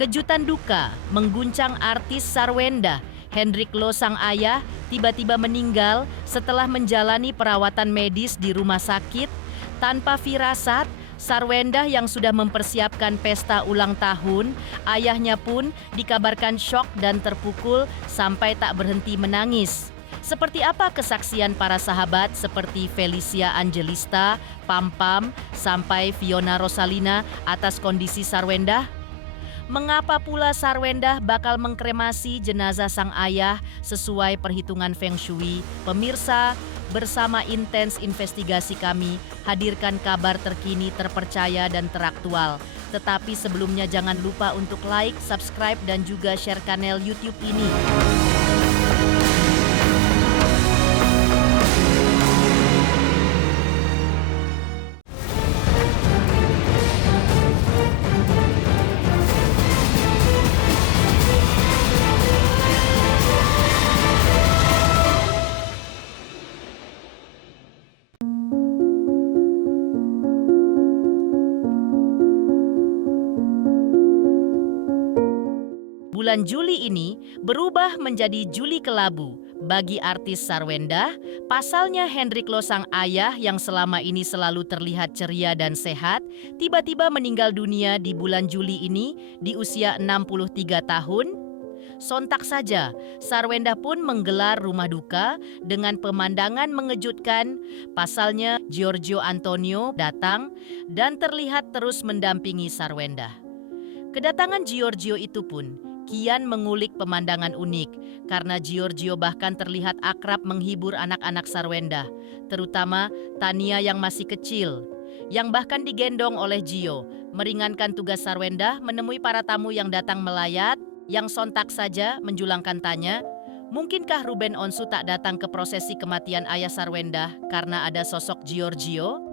Kejutan duka mengguncang artis Sarwenda. Hendrik Lo sang ayah tiba-tiba meninggal setelah menjalani perawatan medis di rumah sakit. Tanpa firasat, Sarwenda yang sudah mempersiapkan pesta ulang tahun, ayahnya pun dikabarkan syok dan terpukul sampai tak berhenti menangis. Seperti apa kesaksian para sahabat seperti Felicia Angelista, Pam Pam, sampai Fiona Rosalina atas kondisi Sarwenda? Mengapa pula Sarwenda bakal mengkremasi jenazah sang ayah sesuai perhitungan Feng Shui? Pemirsa, bersama Intens Investigasi kami hadirkan kabar terkini, terpercaya dan teraktual. Tetapi sebelumnya jangan lupa untuk like, subscribe dan juga share kanal YouTube ini. Bulan Juli ini berubah menjadi Juli kelabu bagi artis Sarwenda. Pasalnya Hendrik Lo sang ayah yang selama ini selalu terlihat ceria dan sehat, tiba-tiba meninggal dunia di bulan Juli ini di usia 63 tahun. Sontak saja, Sarwenda pun menggelar rumah duka dengan pemandangan mengejutkan. Pasalnya Giorgio Antonio datang dan terlihat terus mendampingi Sarwenda. Kedatangan Giorgio itu pun kian mengulik pemandangan unik karena Giorgio bahkan terlihat akrab menghibur anak-anak Sarwenda, terutama Tania yang masih kecil, yang bahkan digendong oleh Gio, meringankan tugas Sarwenda menemui para tamu yang datang melayat, yang sontak saja menjulangkan tanya, mungkinkah Ruben Onsu tak datang ke prosesi kematian ayah Sarwenda karena ada sosok Giorgio?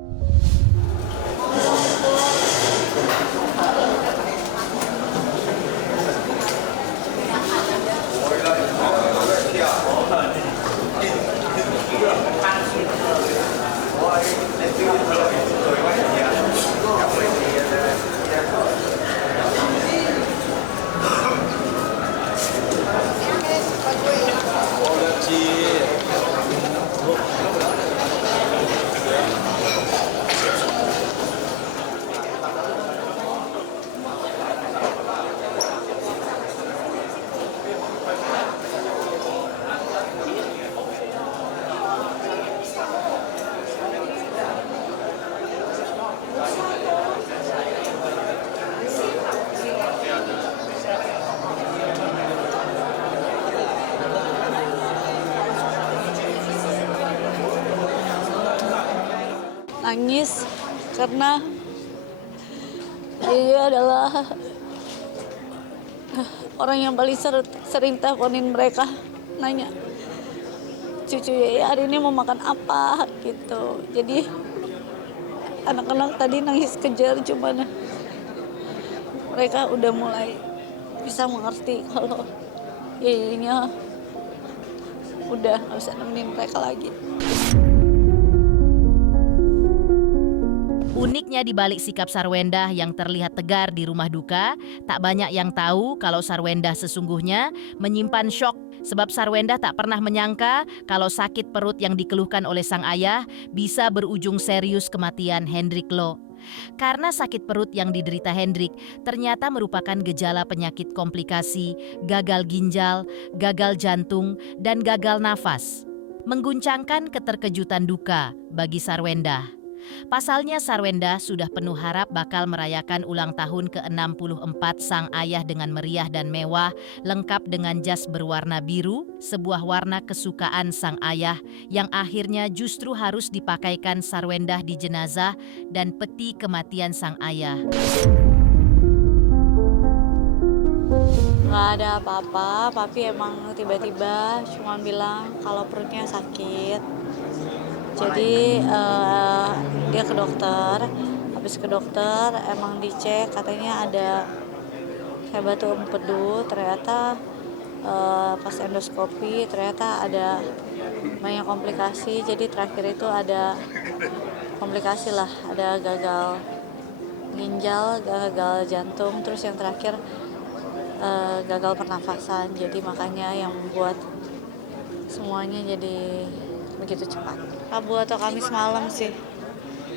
Nangis karena dia adalah orang yang paling sering teleponin mereka, nanya cucu ya hari ini mau makan apa gitu. Jadi anak-anak tadi nangis kejar, cuman mereka udah mulai bisa mengerti kalau yayanya udah nggak bisa nemenin mereka lagi. Uniknya di balik sikap Sarwenda yang terlihat tegar di rumah duka, tak banyak yang tahu kalau Sarwenda sesungguhnya menyimpan syok. Sebab Sarwenda tak pernah menyangka kalau sakit perut yang dikeluhkan oleh sang ayah bisa berujung serius kematian Hendrik Lo. Karena sakit perut yang diderita Hendrik ternyata merupakan gejala penyakit komplikasi, gagal ginjal, gagal jantung, dan gagal nafas. Mengguncangkan keterkejutan duka bagi Sarwenda. Pasalnya Sarwenda sudah penuh harap bakal merayakan ulang tahun ke-64 sang ayah dengan meriah dan mewah, lengkap dengan jas berwarna biru, sebuah warna kesukaan sang ayah yang akhirnya justru harus dipakaikan Sarwenda di jenazah dan peti kematian sang ayah. Nggak ada apa-apa, papi emang tiba-tiba cuma bilang kalau perutnya sakit. Jadi dia ke dokter, habis ke dokter emang dicek katanya ada kayak batu empedu, ternyata pas endoskopi ternyata ada banyak komplikasi. Jadi terakhir itu ada komplikasi lah, ada gagal ginjal, gagal jantung, terus yang terakhir gagal pernafasan, jadi makanya yang membuat semuanya jadi begitu cepat. Rabu atau Kamis malam sih,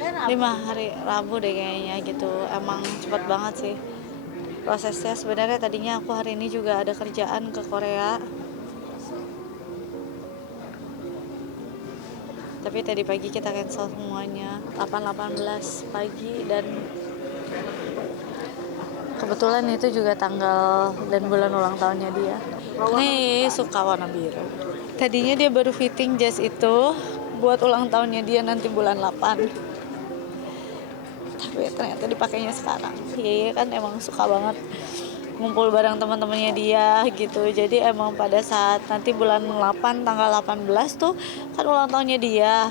5 hari Rabu deh kayaknya gitu. Emang cepat banget sih prosesnya. Sebenarnya tadinya aku hari ini juga ada kerjaan ke Korea, tapi tadi pagi kita cancel semuanya 8.18 pagi, dan kebetulan itu juga tanggal dan bulan ulang tahunnya dia. Nih suka warna biru. Tadinya dia baru fitting jas itu buat ulang tahunnya dia nanti bulan 8. Tapi ternyata dipakainya sekarang. Iya kan emang suka banget ngumpul bareng teman-temannya dia gitu. Jadi emang pada saat nanti bulan 8 tanggal 18 tuh kan ulang tahunnya dia.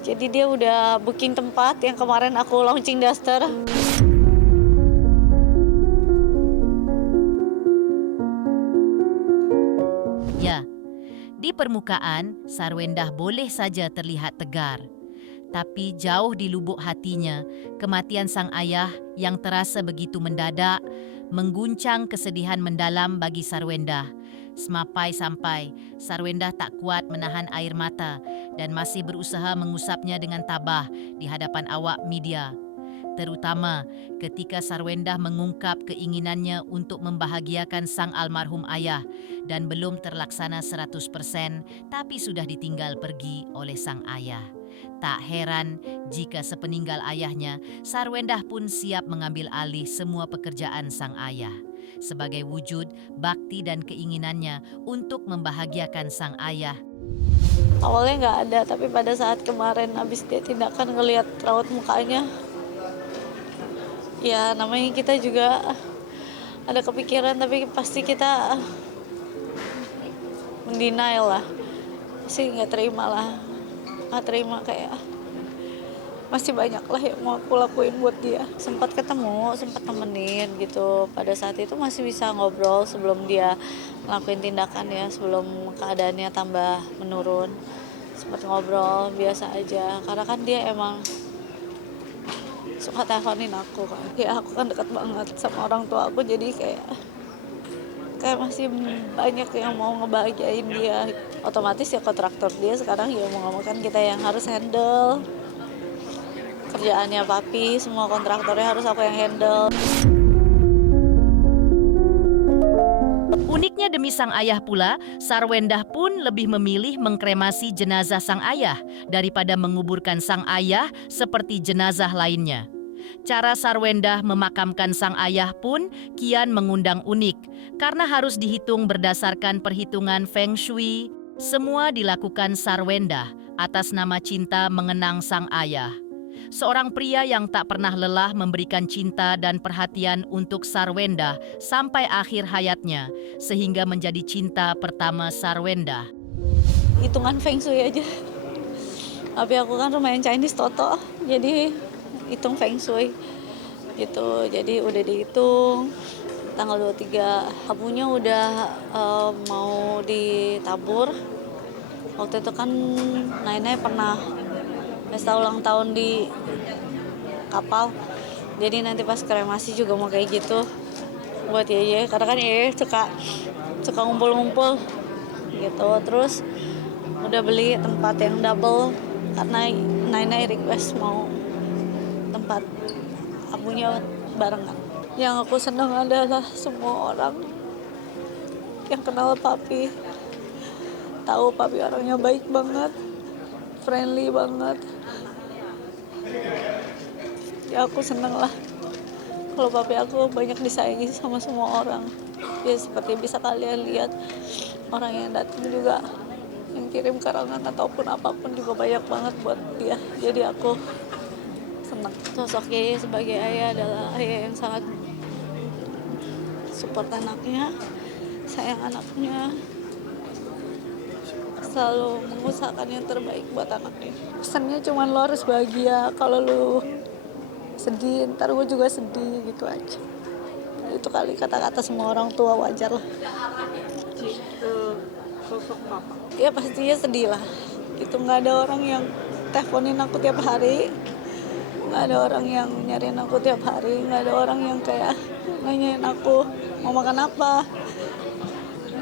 Jadi dia udah booking tempat yang kemarin aku launching daster. Ya, di permukaan Sarwendah boleh saja terlihat tegar. Tapi jauh di lubuk hatinya, kematian sang ayah yang terasa begitu mendadak mengguncang kesedihan mendalam bagi Sarwendah. Sampai Sarwendah tak kuat menahan air mata dan masih berusaha mengusapnya dengan tabah di hadapan awak media. Terutama ketika Sarwendah mengungkap keinginannya untuk membahagiakan sang almarhum ayah dan belum terlaksana 100% tapi sudah ditinggal pergi oleh sang ayah. Tak heran jika sepeninggal ayahnya, Sarwendah pun siap mengambil alih semua pekerjaan sang ayah. Sebagai wujud bakti dan keinginannya untuk membahagiakan sang ayah. Awalnya nggak ada, tapi pada saat kemarin habis dia tindakan ngelihat raut mukanya, ya namanya kita juga ada kepikiran, tapi pasti kita mendenial lah, pasti nggak terima kayak masih banyak lah yang mau aku lakuin buat dia. Sempat ketemu, sempat temenin gitu. Pada saat itu masih bisa ngobrol sebelum dia ngelakuin tindakan ya, sebelum keadaannya tambah menurun. Sempat ngobrol biasa aja, karena kan dia emang suka teleponin aku kan. Ya aku kan dekat banget sama orang tua aku, jadi kayak masih banyak yang mau ngebahagiain dia. Otomatis ya kontraktor dia sekarang ya mau ngomong kan kita yang harus handle kerjaannya papi, semua kontraktornya harus aku yang handle. Uniknya demi sang ayah pula, Sarwendah pun lebih memilih mengkremasi jenazah sang ayah daripada menguburkan sang ayah seperti jenazah lainnya. Cara Sarwendah memakamkan sang ayah pun kian mengundang unik karena harus dihitung berdasarkan perhitungan Feng Shui. Semua dilakukan Sarwendah atas nama cinta mengenang sang ayah. Seorang pria yang tak pernah lelah memberikan cinta dan perhatian untuk Sarwendah sampai akhir hayatnya, sehingga menjadi cinta pertama Sarwendah. Hitungan Feng Shui aja. Tapi aku kan lumayan Chinese Toto, jadi hitung Feng Shui gitu. Jadi udah dihitung tanggal 23 abunya udah mau ditabur. Waktu itu kan Nainai pernah pesta ulang tahun di kapal, jadi nanti pas kremasi juga mau kayak gitu buat Yeye, karena kan Yeye suka ngumpul-ngumpul gitu. Terus udah beli tempat yang double karena Nainai request mau tempat abunya barengan. Yang aku senang adalah semua orang yang kenal papi tahu papi orangnya baik banget, friendly banget. Ya aku seneng lah kalau papi aku banyak disayangi sama semua orang. Ya seperti bisa kalian lihat, orang yang datang juga, yang kirim karangan ataupun apapun juga banyak banget buat dia. Jadi aku senang. Sosok Yeye sebagai ayah adalah ayah yang sangat support anaknya, sayang anaknya, selalu mengusahakan yang terbaik buat anaknya. Pesannya cuma lo harus bahagia, kalau lo sedih ntar gue juga sedih, gitu aja. Itu kali kata-kata semua orang tua, wajar lah. Sosok papa Ya pastinya sedih lah. Itu nggak ada orang yang teleponin aku tiap hari, nggak ada orang yang nyariin aku tiap hari, nggak ada orang yang kayak nanyain aku mau makan apa?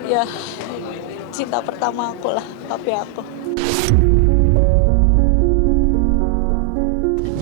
Ya, cinta pertama aku lah, papi aku.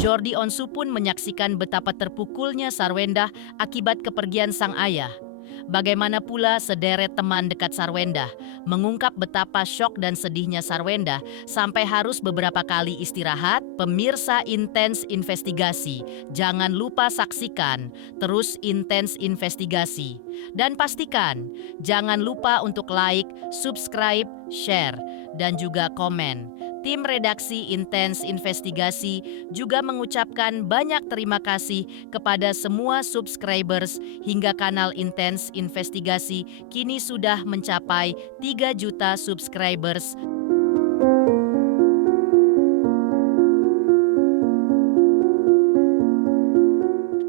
Jordi Onsu pun menyaksikan betapa terpukulnya Sarwendah akibat kepergian sang ayah. Bagaimana pula sederet teman dekat Sarwendah mengungkap betapa syok dan sedihnya Sarwendah sampai harus beberapa kali istirahat. Pemirsa Intens Investigasi, jangan lupa saksikan terus Intens Investigasi. Dan pastikan jangan lupa untuk like, subscribe, share, dan juga komen. Tim redaksi Intens Investigasi juga mengucapkan banyak terima kasih kepada semua subscribers hingga kanal Intens Investigasi kini sudah mencapai 3 juta subscribers.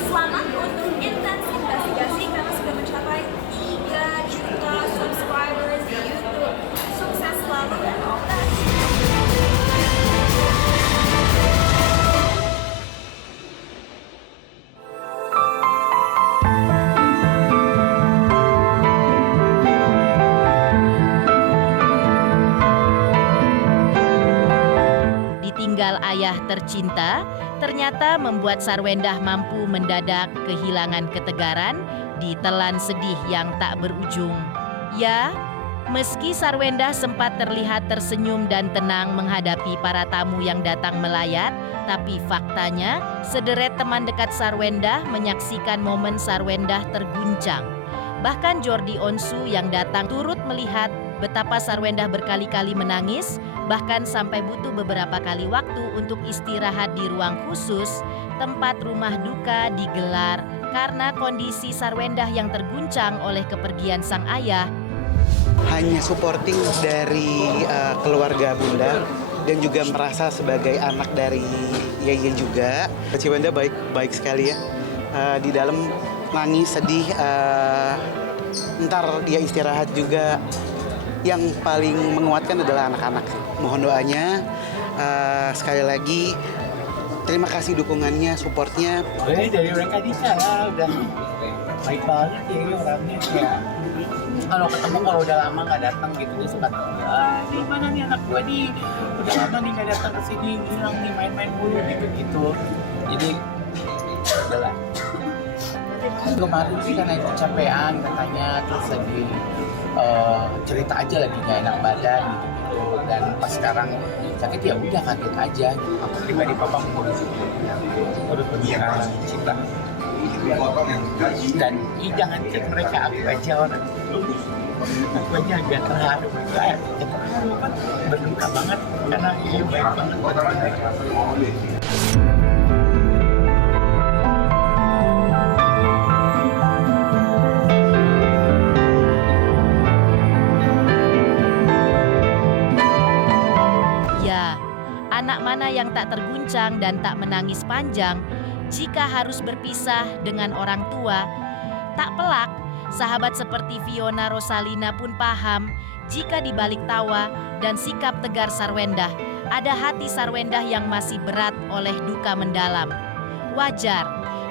Selamat untuk Intens Investigasi karena sudah mencapai 3 juta subscribers di YouTube. Sukses selalu dan all the best. Ditinggal ayah tercinta, ternyata membuat Sarwendah mampu mendadak kehilangan ketegaran, ditelan sedih yang tak berujung. Ya, meski Sarwendah sempat terlihat tersenyum dan tenang menghadapi para tamu yang datang melayat, tapi faktanya sederet teman dekat Sarwendah menyaksikan momen Sarwendah terguncang. Bahkan Jordi Onsu yang datang turut melihat betapa Sarwendah berkali-kali menangis, bahkan sampai butuh beberapa kali waktu untuk istirahat di ruang khusus tempat rumah duka digelar karena kondisi Sarwendah yang terguncang oleh kepergian sang ayah. Hanya supporting dari keluarga Bunda dan juga merasa sebagai anak dari Yeye juga. Ciwanda baik sekali ya. Di dalam nangis, sedih, ntar dia istirahat juga. Yang paling menguatkan adalah anak-anak. Mohon doanya, sekali lagi terima kasih dukungannya, supportnya. Dari mereka di sana udah baik banget ya orangnya ya. Kalau udah lama nggak datang gitu dia suka di mana nih anak gua nih udah lama nih nggak datang ke sini, bilang nih main-main mulu gitu. Jadi udahlah. Kemarin sih karena kecapean katanya, terus lagi cerita aja lagi nggak enak badan gitu, dan pas sekarang sakit ya udah kaget aja. Aku pribadi papa harus berbicara cinta dan jangan cek mereka, aku aja orang aku aja agak terharu kayak berduka banget karena dia baik banget. Anak mana yang tak terguncang dan tak menangis panjang jika harus berpisah dengan orang tua? Tak pelak, sahabat seperti Fiona Rosalina pun paham jika di balik tawa dan sikap tegar Sarwendah, ada hati Sarwendah yang masih berat oleh duka mendalam. Wajar,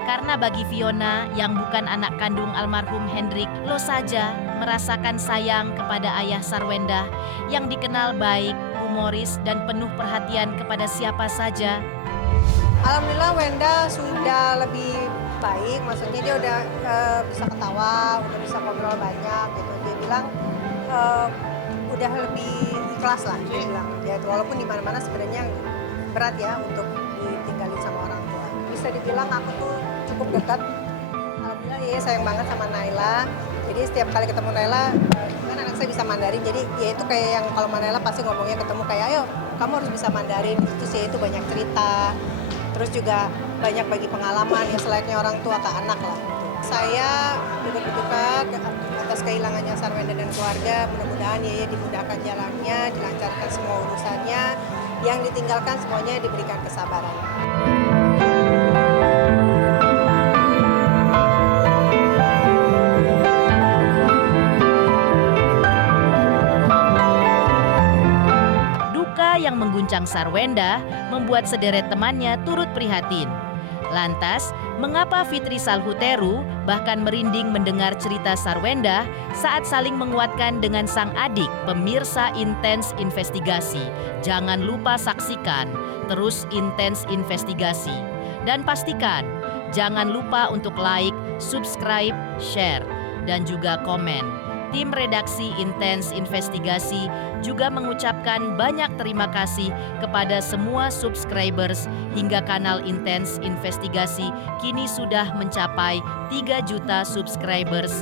karena bagi Fiona yang bukan anak kandung almarhum Hendrik Lo saja merasakan sayang kepada ayah Sarwendah yang dikenal baik, humoris, dan penuh perhatian kepada siapa saja. Alhamdulillah Wenda sudah lebih baik, maksudnya dia udah bisa ketawa, udah bisa ngobrol banyak gitu. Dia bilang udah lebih ikhlas lah, dia bilang. Ya walaupun di mana-mana sebenarnya berat ya untuk ditinggalin sama orang tua. Bisa dibilang aku tuh cukup dekat. Alhamdulillah ya sayang banget sama Naila. Jadi setiap kali ketemu Naila, kan anak saya bisa Mandarin. Jadi ya itu kayak yang kalau Naila pasti ngomongnya ketemu kayak ayo kamu harus bisa Mandarin. Itu sih itu banyak cerita. Terus juga banyak bagi pengalaman ya selayaknya orang tua ke anak lah. Saya berduka atas kehilangannya Sarwenda dan keluarga. Mudah-mudahan ya dimudahkan jalannya, dilancarkan semua urusannya. Yang ditinggalkan semuanya diberikan kesabaran. Yang mengguncang Sarwenda membuat sederet temannya turut prihatin. Lantas, Mengapa Fitri Salhuteru bahkan merinding mendengar cerita Sarwenda saat saling menguatkan dengan sang adik? Pemirsa Intens Investigasi, jangan lupa saksikan terus Intens Investigasi. Dan pastikan, jangan lupa untuk like, subscribe, share, dan juga komen. Tim redaksi Intens Investigasi juga mengucapkan banyak terima kasih kepada semua subscribers hingga kanal Intens Investigasi kini sudah mencapai 3 juta subscribers.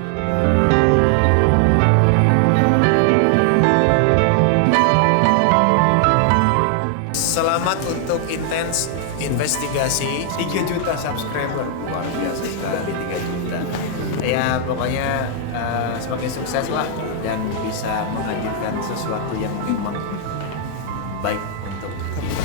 Selamat untuk Intens Investigasi 3 juta subscriber, luar biasa sekali 3 juta. ya pokoknya semakin sukses lah dan bisa menghadirkan sesuatu yang memang baik untuk kita.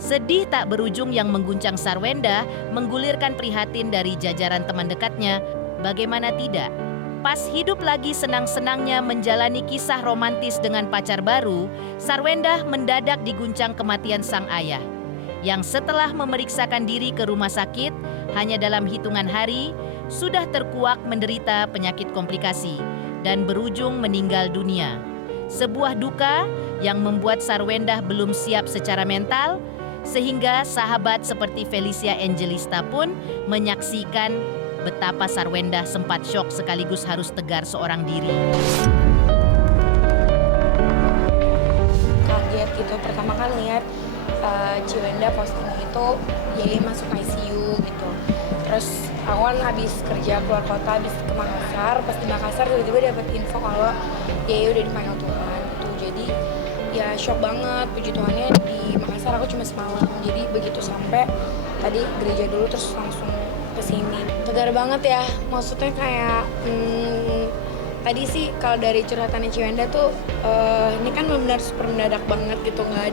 Sedih tak berujung yang mengguncang Sarwenda menggulirkan prihatin dari jajaran teman dekatnya. Bagaimana tidak? Pas hidup lagi senang-senangnya menjalani kisah romantis dengan pacar baru, Sarwenda mendadak diguncang kematian sang ayah. Yang setelah memeriksakan diri ke rumah sakit, hanya dalam hitungan hari, sudah terkuak menderita penyakit komplikasi dan berujung meninggal dunia. Sebuah duka yang membuat Sarwenda belum siap secara mental, sehingga sahabat seperti Felicia Angelista pun menyaksikan betapa Sarwenda sempat syok sekaligus harus tegar seorang diri. Kaget gitu, pertama kan lihat Ciwenda posting itu Yeye masuk ICU gitu. Terus awan habis kerja keluar kota, habis ke Makassar, pas di Makassar tiba-tiba dapat info kalau Yeye udah dipanggil Tuhan tuh. Jadi ya shock banget, puji Tuhannya di Makassar aku cuma semalam. Jadi begitu sampai tadi gereja dulu terus langsung kesini. Tegar banget ya, maksudnya kayak tadi sih kalau dari curhatannya Ciwenda tuh ini kan benar-benar super mendadak banget gitu, nggak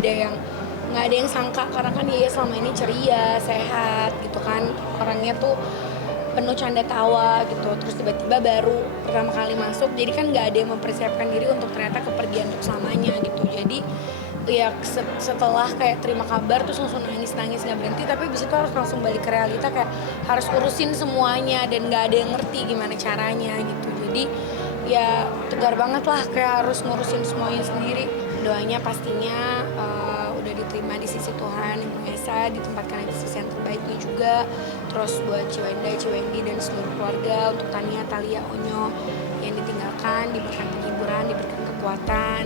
ada yang sangka karena kan dia selama ini ceria, sehat gitu kan, orangnya tuh penuh canda tawa gitu, terus tiba-tiba baru pertama kali masuk, jadi kan nggak ada yang mempersiapkan diri untuk ternyata kepergian untuk selamanya gitu. Jadi ya setelah kayak terima kabar terus langsung nangis nggak berhenti, tapi abis itu harus langsung balik ke realita, kayak harus urusin semuanya dan nggak ada yang ngerti gimana caranya gitu. Jadi ya tegar banget lah, kayak harus ngurusin semuanya sendiri. Doanya pastinya udah diterima di sisi Tuhan Yang Maha Esa, ditempatkan di sisi yang terbaiknya juga. Terus buat Ciwenda, Ciwendi dan seluruh keluarga, untuk Tania, Talia, Onyo yang ditinggalkan, diberikan penghiburan, diberikan kekuatan,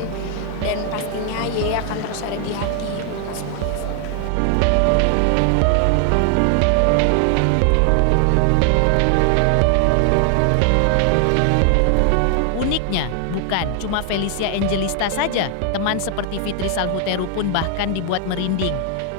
dan pastinya Yeye akan terus ada di hati mereka semuanya. Uniknya, bukan cuma Felicia Angelista saja, teman seperti Fitri Salhuteru pun bahkan dibuat merinding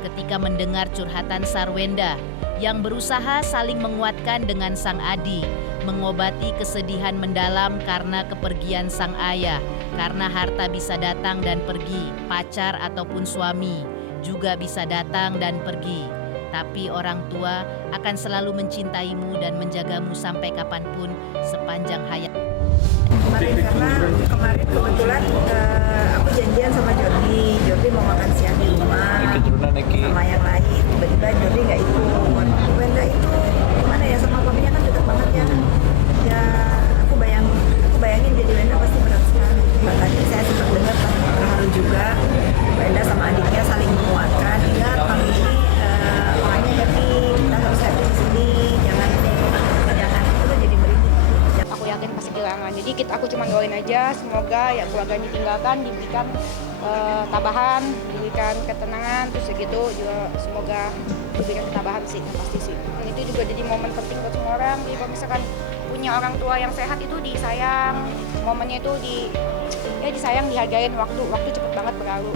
ketika mendengar curhatan Sarwenda yang berusaha saling menguatkan dengan sang adik, mengobati kesedihan mendalam karena kepergian sang ayah. Karena harta bisa datang dan pergi, pacar ataupun suami juga bisa datang dan pergi. Tapi orang tua akan selalu mencintaimu dan menjagamu sampai kapanpun sepanjang hayat. Karena kemarin kebetulan aku janjian sama Jordi mau makan siang di rumah sama yang lain. Tiba-tiba Jordi nggak ikut. Wenda itu gimana ya, sama papinya kan dekat banget ya. Ya aku bayangin jadi Wenda pasti berat sekali. Tadi saya sempat dengar terharu juga. Wenda sama adiknya saling menguatkan. Ingat kami ini orangnya happy, kita harus happy di sini. Jangan itu jadi merinding. Aku yakin pasti kehilangan. Jadi aku cuma doain aja, semoga ya keluarga yang ditinggalkan diberikan tabahan, diberikan ketenangan, terus segitu juga semoga diberikan ketabahan sih, yang pasti sih. Dan itu juga jadi momen penting buat semua orang. Jadi kalau misalkan punya orang tua yang sehat itu disayang, momennya itu disayang, dihargain. Waktu cepet banget berlalu.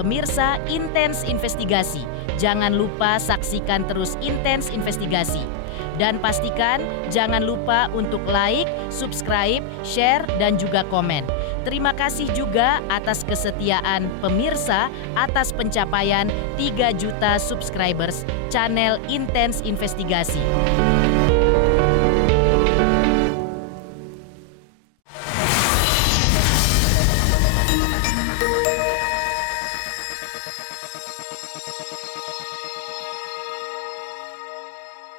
Pemirsa Intens Investigasi, jangan lupa saksikan terus Intens Investigasi. Dan pastikan jangan lupa untuk like, subscribe, share, dan juga komen. Terima kasih juga atas kesetiaan pemirsa atas pencapaian 3 juta subscribers channel Intens Investigasi.